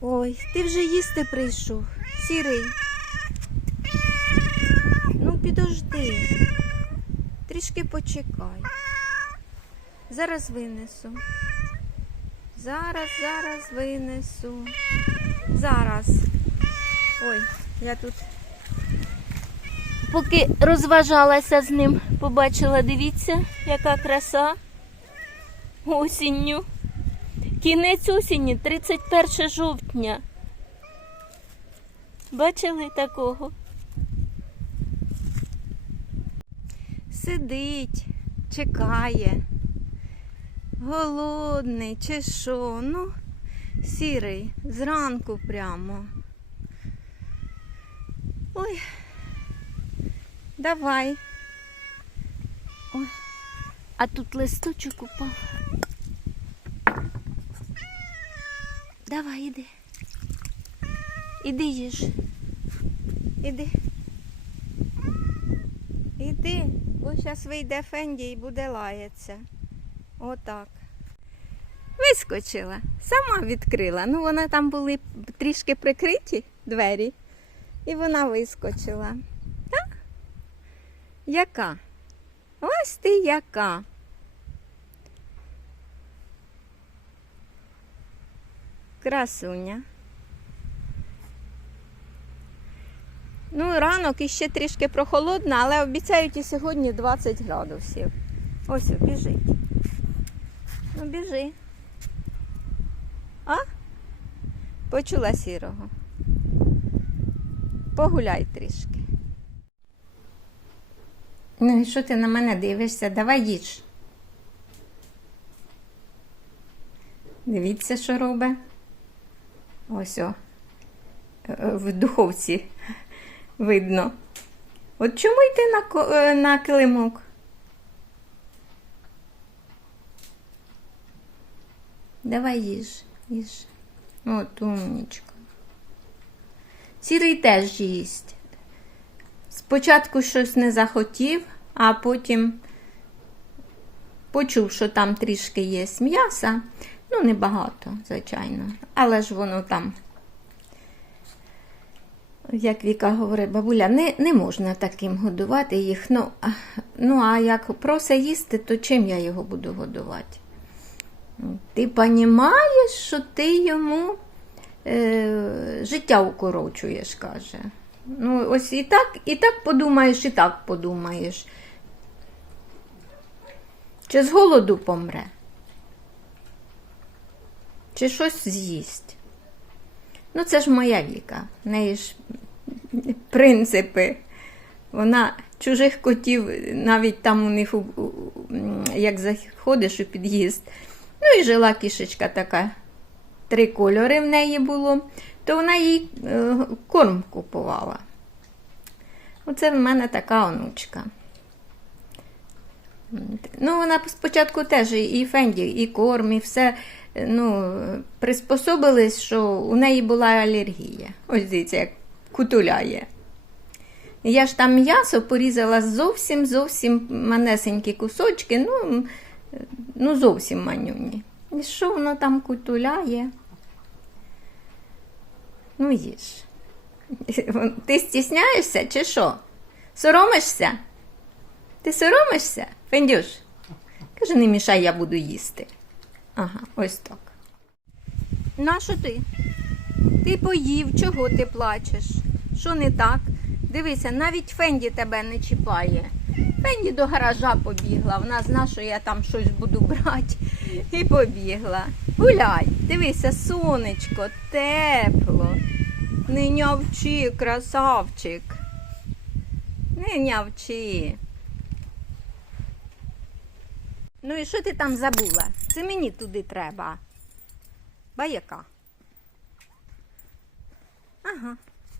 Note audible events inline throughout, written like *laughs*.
Ой, ти вже їсти прийшов. Сірий. Ну, підожди. Трішки почекай. Зараз винесу. Зараз, зараз винесу. Зараз. Ой, я тут. Поки розважалася з ним, побачила, дивіться, яка краса осінню. Кінець осені, 31 жовтня. Бачили такого? Сидить, чекає. Голодний чи що? Ну, сірий, зранку прямо. Ой, давай. Ой. А тут листочок упав. Давай, іди. Іди їж. Іди. Іди, бо зараз вийде Фенді і буде лаятися. Отак. Вискочила, сама відкрила. Ну, вона там були трішки прикриті двері, і вона вискочила. Так? Яка? Ось ти яка. Красуня. Ну, ранок іще трішки прохолодно, але обіцяють і сьогодні 20 градусів. Ось, біжить. Ну, біжи. А? Почула сірого. Погуляй трішки. Ну і що ти на мене дивишся? Давай їж. Дивіться, що робить. Ось о. Е, В духовці видно. От чому йти на, е, на килимок? Давай їж, їж. От умнічка. Сірий теж їсть. Спочатку щось не захотів, а потім почув, що там трішки є м'яса. Ну, небагато, звичайно. Але ж воно там, як Віка говорить, бабуля, не, не можна таким годувати їх. Ну, ну, а як просить їсти, то чим я його буду годувати? Ти розумієш, що ти йому е, життя укорочуєш, каже. Ну, ось і так, і так подумаєш, і так подумаєш. Чи з голоду помре? Чи щось з'їсть? Ну, це ж моя віка. В неї ж принципи. Вона чужих котів, навіть там у них, як заходиш у під'їзд, ну і жила кішечка така, три кольори в неї було, то вона їй е, корм купувала. Оце в мене така онучка. Ну, вона спочатку теж і фенді, і корм, і все ну, приспособились, що у неї була алергія. Ось дивіться, як кутуляє. Я ж там м'ясо порізала зовсім зовсім манесенькі кусочки, ну, ну зовсім манюні. І що воно там кутуляє? Ну, їж. *laughs* Ти стісняєшся чи що? Соромишся? Ти соромишся, Фендюш? Каже, не мішай, я буду їсти. Ага, ось так. Нащо ти? Ти поїв, чого ти плачеш? Що не так? Дивися, навіть Фенді тебе не чіпає. Фенді до гаража побігла. Вона зна, що я там щось буду брати. І побігла. Гуляй, дивися, сонечко, тепло. Не нявчи, красавчик. Не нявчи. Ну і що ти там забула? Це мені туди треба. Баяка. Ага,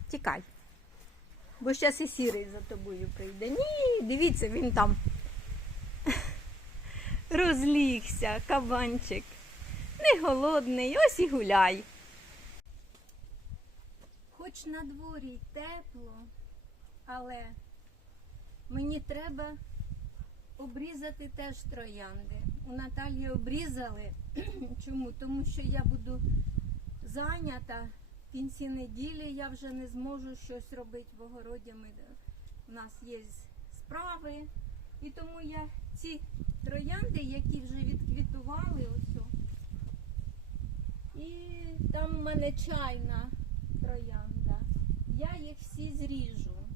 тікай. Бо зараз і сірий за тобою прийде. Ні, дивіться, він там *laughs* розлігся, кабанчик. Не голодний, ось і гуляй. Хоч на дворі й тепло, але мені треба обрізати теж троянди. У Наталії обрізали. *clears throat* Чому? Тому що я буду зайнята. В кінці неділі я вже не зможу щось робити в огороді. Ми, у нас є справи. І тому я ці троянди, які вже відквітували, ось. І там в мене чайна троянда. Я їх всі зріжу.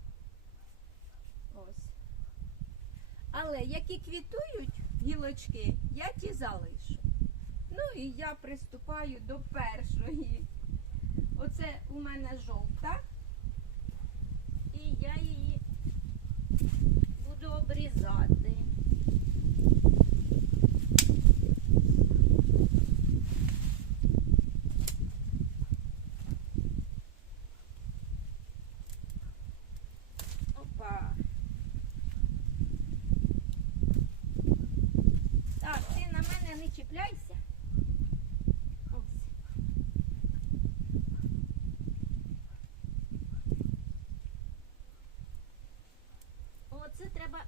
Ось. Але які квітують гілочки, я ті залишу. Ну і я приступаю до першої. Оце у мене жовта. І я її буду обрізати. Опа. Так, ти на мене не чіпляйся. Оце треба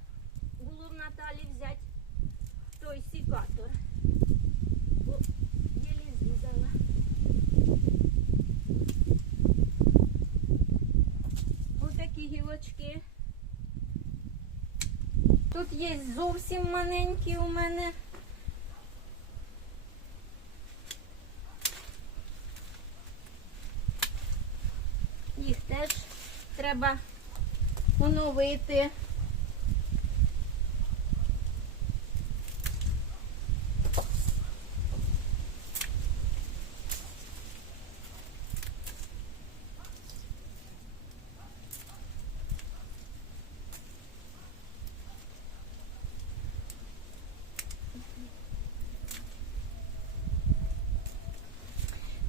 було в Наталі взяти той сікатор. Бо єлі гілочки. Тут є зовсім маленькі у мене. Їх теж треба оновити.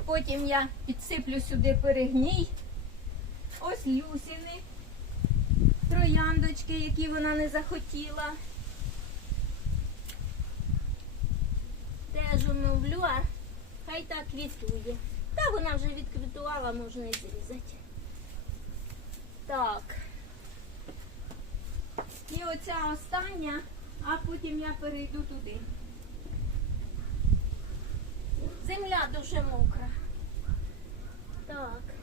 Потім я підсиплю сюди перегній. Ось люсіни, трояндочки, які вона не захотіла. Теж оновлю, а хай так квітує. Та вона вже відквітувала, можна і зрізати. Так. І оця остання, а потім я перейду туди. Земля дуже мокра. Так.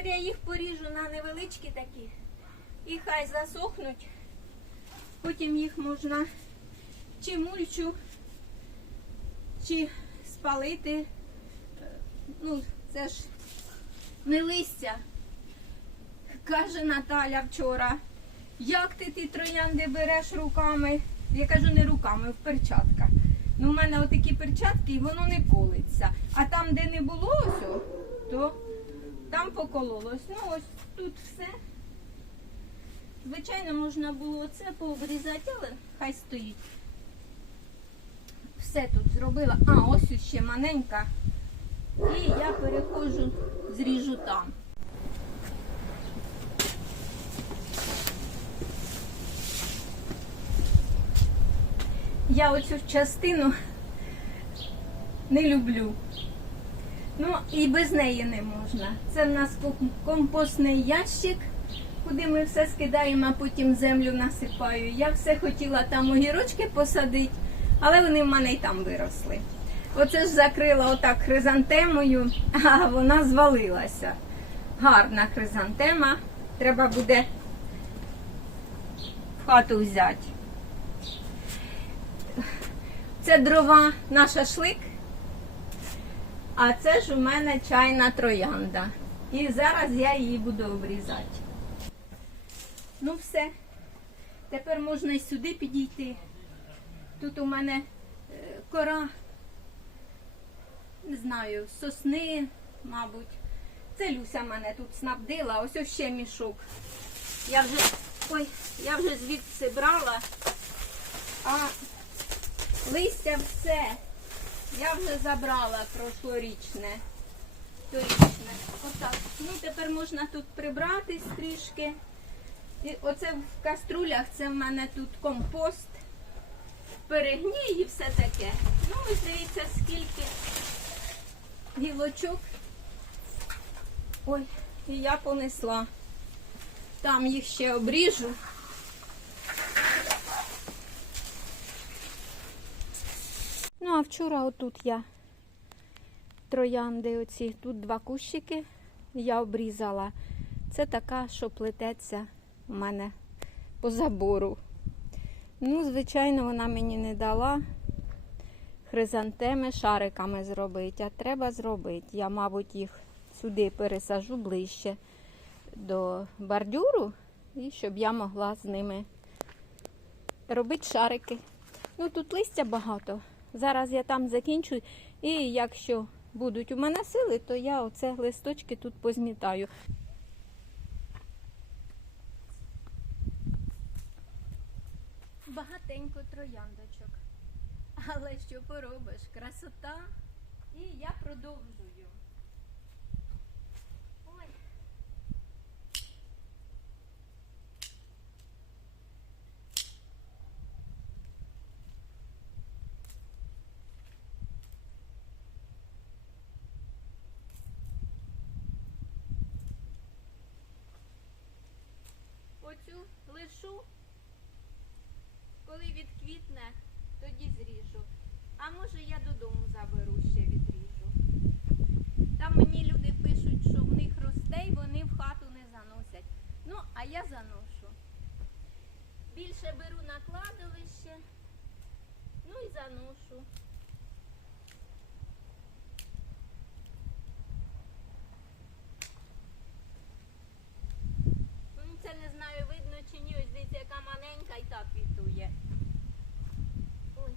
Тепер я їх поріжу на невеличкі такі. І хай засохнуть. Потім їх можна чи мульчу, чи спалити. Ну, це ж не листя. Каже Наталя вчора, як ти ті троянди береш руками? Я кажу, не руками, в перчатках. Ну, у мене отакі перчатки і воно не колиться. А там, де не було ось, то там покололось. Ну, ось тут все. Звичайно, можна було це пообрізати, але хай стоїть. Все тут зробила. А, ось ще маленька. І я переходжу, зріжу там. Я оцю частину не люблю. Ну і без неї не можна. Це в нас компостний ящик, куди ми все скидаємо, а потім землю насипаю. Я все хотіла там огірочки посадити, але вони в мене й там виросли. Оце ж закрила отак хризантемою, *laughs* а вона звалилася. Гарна хризантема. Треба буде в хату взяти. Це дрова на шашлик. А це ж у мене чайна троянда. І зараз я її буду обрізати. Ну все. Тепер можна і сюди підійти. Тут у мене е, кора, не знаю, сосни, мабуть. Це Люся мене тут снабдила. Ось ось ще мішок. Я вже, ой, я вже звідси брала. А Листя все. Я вже забрала прошлорічне. Торічне. Отак. Ну, тепер можна тут прибрати трішки. І оце в каструлях це в мене тут компост. Перегній і все таке. Ну, ось дивіться, скільки гілочок. Ой, і я понесла. Там їх ще обріжу. А вчора отут я троянди оці, тут два кущики я обрізала. Це така, що плететься у мене по забору. Ну, звичайно, вона мені не дала хризантеми шариками зробити, а треба зробити. Я, мабуть, їх сюди пересажу ближче до бордюру, і щоб я могла з ними робити шарики. Ну, тут листя багато. Зараз я там закінчу, і якщо будуть у мене сили, то я оце листочки тут позмітаю. Багатенько трояндочок. Але що поробиш? Красота. І я продовжую. Ой. Оцю лишу коли відквітне, тоді зріжу. А може я додому заберу ще відріжу. Там мені люди пишуть, що в них росте і вони в хату не заносять. Ну, а я заношу. Більше беру на кладовище, ну і заношу. Ну, Це не чи ось дивіться, яка маленька і так квітує. Ой.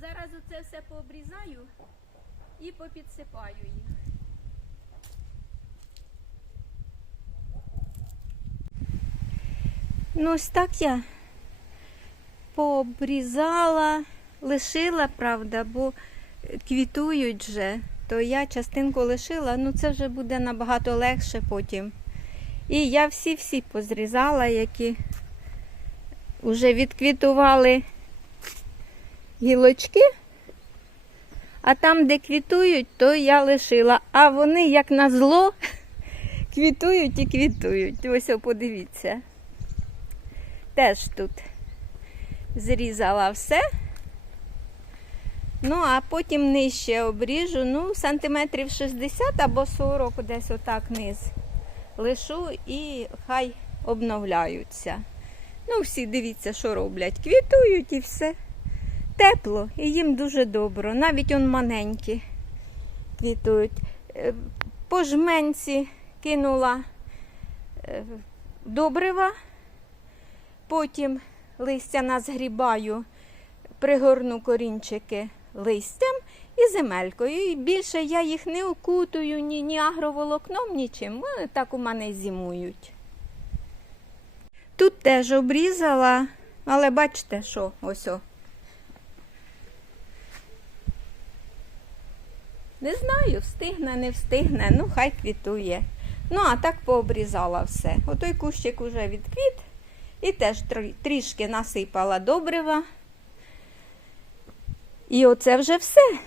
Зараз оце все пообрізаю і попідсипаю їх. Ну, ось так я пообрізала, лишила, правда, бо квітують же, то я частинку лишила, ну це вже буде набагато легше потім. І я всі-всі позрізала, які вже відквітували гілочки. А там, де квітують, то я лишила. А вони, як на зло, *laughs* квітують і квітують. Ось подивіться. Теж тут зрізала все. Ну, а потім нижче обріжу, ну, сантиметрів 60 або 40, десь отак низ лишу і хай обновляються. Ну, всі дивіться, що роблять. Квітують і все. Тепло і їм дуже добре. Навіть он маленькі квітують. Е, По жменці кинула е, добрива, потім листя назгрібаю, пригорну корінчики листям і земелькою. І більше я їх не окутую ні, ні агроволокном, нічим. Вони так у мене зимують. Тут теж обрізала, але бачите, що ось. о. Не знаю, встигне, не встигне, ну хай квітує. Ну, а так пообрізала все. Отой кущик уже відквіт і теж трішки насипала добрива. І оце вже все.